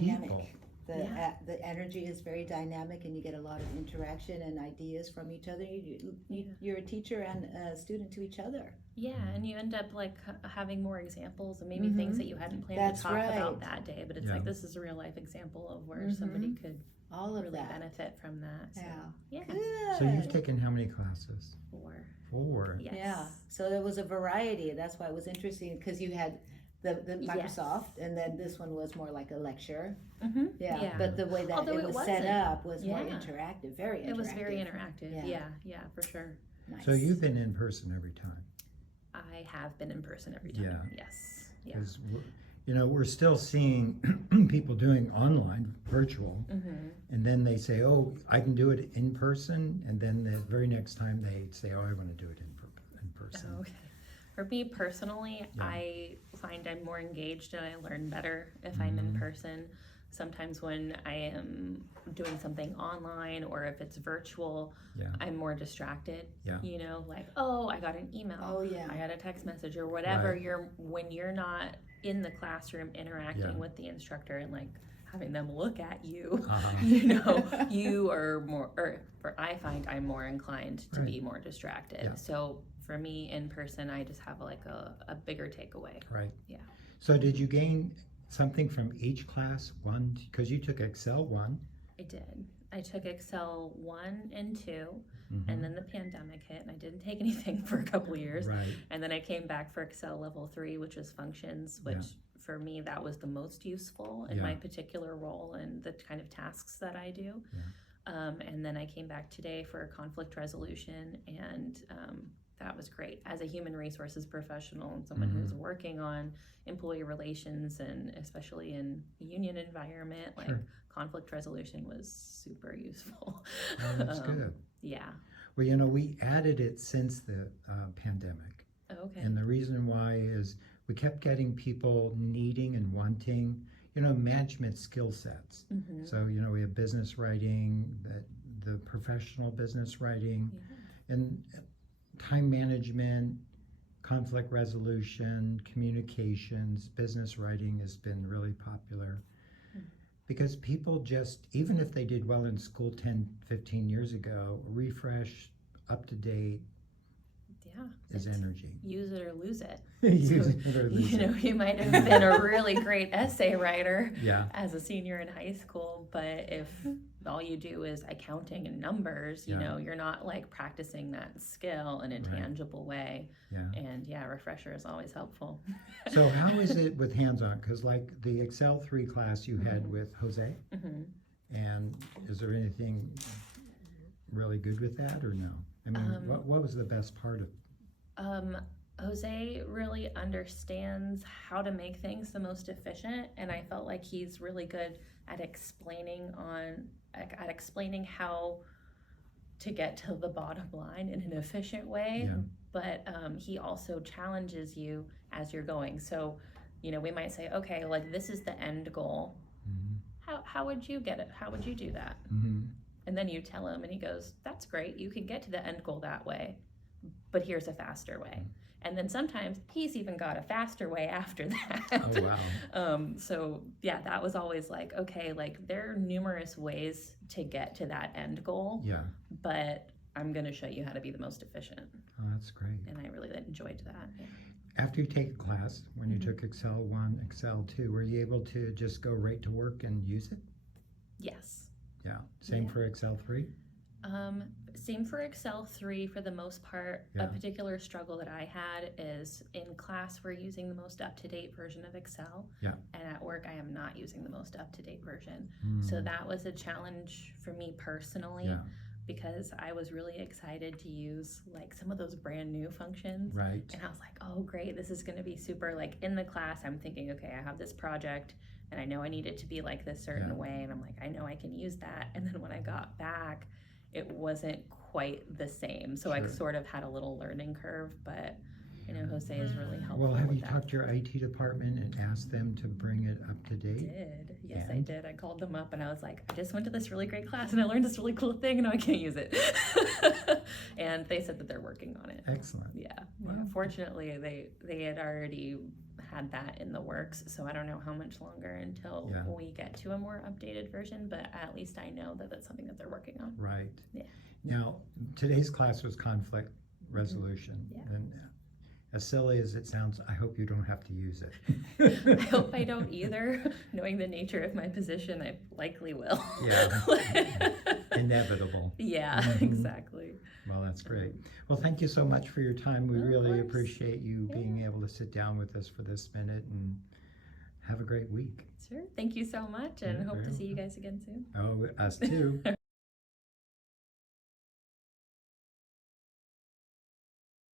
Dynamic. Yeah. The energy is very dynamic, and you get a lot of interaction and ideas from each other. You're a teacher and a student to each other. Yeah, and you end up like having more examples and maybe things that you hadn't planned That's to talk right. about that day, but it's like this is a real life example of where somebody could All of really that. benefit from that. So, Yeah. yeah. So you've taken how many classes? 4. 4. Yes. Yeah. So there was a variety. That's why it was interesting, because you had the Microsoft, and then this one was more like a lecture. Yeah. But the way that Although it was set up was more interactive, very interactive. It was very interactive. Yeah, for sure. Nice. So you've been in person every time? I have been in person every time. Yeah. Yes. Yeah. Because we're still seeing people doing online, virtual, and then they say, "Oh, I can do it in person," and then the very next time they say, "Oh, I want to do it in person." Okay. For me personally, I find I'm more engaged and I learn better if I'm in person. Sometimes when I am doing something online or if it's virtual, I'm more distracted. Yeah. You know, like, oh, I got an email. Oh, yeah. I got a text message or whatever. Right. When you're not in the classroom interacting with the instructor and like having them look at you, you know, you are more, I find I'm more inclined to be more distracted. Yeah. So for me in person, I just have like a bigger takeaway. Right. Yeah. So did you gain something from each class? One, because you took Excel 1. I did. I took Excel 1 and 2, and then the pandemic hit, and I didn't take anything for a couple of years. Right. And then I came back for Excel level 3, which is functions, which for me that was the most useful in my particular role and the kind of tasks that I do. And then I came back today for conflict resolution, and that was great. As a human resources professional and someone who's working on employee relations, and especially in a union environment, like conflict resolution was super useful. Oh, that's good. Yeah. Well, we added it since the pandemic. Okay. And the reason why is we kept getting people needing and wanting, management skill sets. So, we have business writing, the professional business writing, and time management, conflict resolution, communications, business writing has been really popular. Because people just, even if they did well in school 10, 15 years ago, refresh, up to date, is energy. Use it or lose it. Use it or lose it. You might have been a really great essay writer as a senior in high school, but if all you do is accounting and numbers, you're not like practicing that skill in a tangible way. And refresher is always helpful. So how is it with hands-on? Because like the Excel 3 class you had with Jose, and is there anything really good with that or no? I mean, what was the best part of Jose really understands how to make things the most efficient, and I felt like he's really good at explaining how to get to the bottom line in an efficient way. But he also challenges you as you're going. So, we might say, okay, like this is the end goal. How would you get it? How would you do that? And then you tell him, and he goes, that's great. You can get to the end goal that way, but here's a faster way. And then sometimes he's even got a faster way after that. Oh, wow. So yeah, that was always like, okay, like there are numerous ways to get to that end goal. But I'm going to show you how to be the most efficient. Oh, that's great. And I really enjoyed that. After you take a class, when you took Excel 1, Excel 2, were you able to just go right to work and use it? Yes. Yeah. Same for Excel 3? Same for Excel 3 for the most part. A particular struggle that I had is in class we're using the most up-to-date version of Excel. And at work I am not using the most up-to-date version. So that was a challenge for me personally because I was really excited to use like some of those brand new functions. Right. And I was like, oh great, this is going to be super. Like in the class I'm thinking, okay, I have this project and I know I need it to be like this certain way, and I'm like, I know I can use that. And then when I got back, it wasn't quite the same. So I sort of had a little learning curve, but I know Jose is really helpful. Well, have with you that. talked to your IT department and asked them to bring it up to I date? did. Yes, I And? did. I called them up and I was like, I just went to this really great class and I learned this really cool thing and now I can't use it. And they said that they're working on it. Excellent. Yeah. Wow. Yeah. Fortunately, they had already had that in the works, so I don't know how much longer until we get to a more updated version, but at least I know that that's something that they're working on. Right. Yeah. Now, today's class was conflict resolution. Yeah. And as silly as it sounds, I hope you don't have to use it. I hope I don't either. Knowing the nature of my position, I likely will. Yeah. Inevitable. Yeah, exactly. Well, that's great. Well, thank you so much for your time. We Of really course. appreciate you being able to sit down with us for this minute, and have a great week. Sure. Thank you so much, and You're hope to very see you guys again soon. Oh, us too. All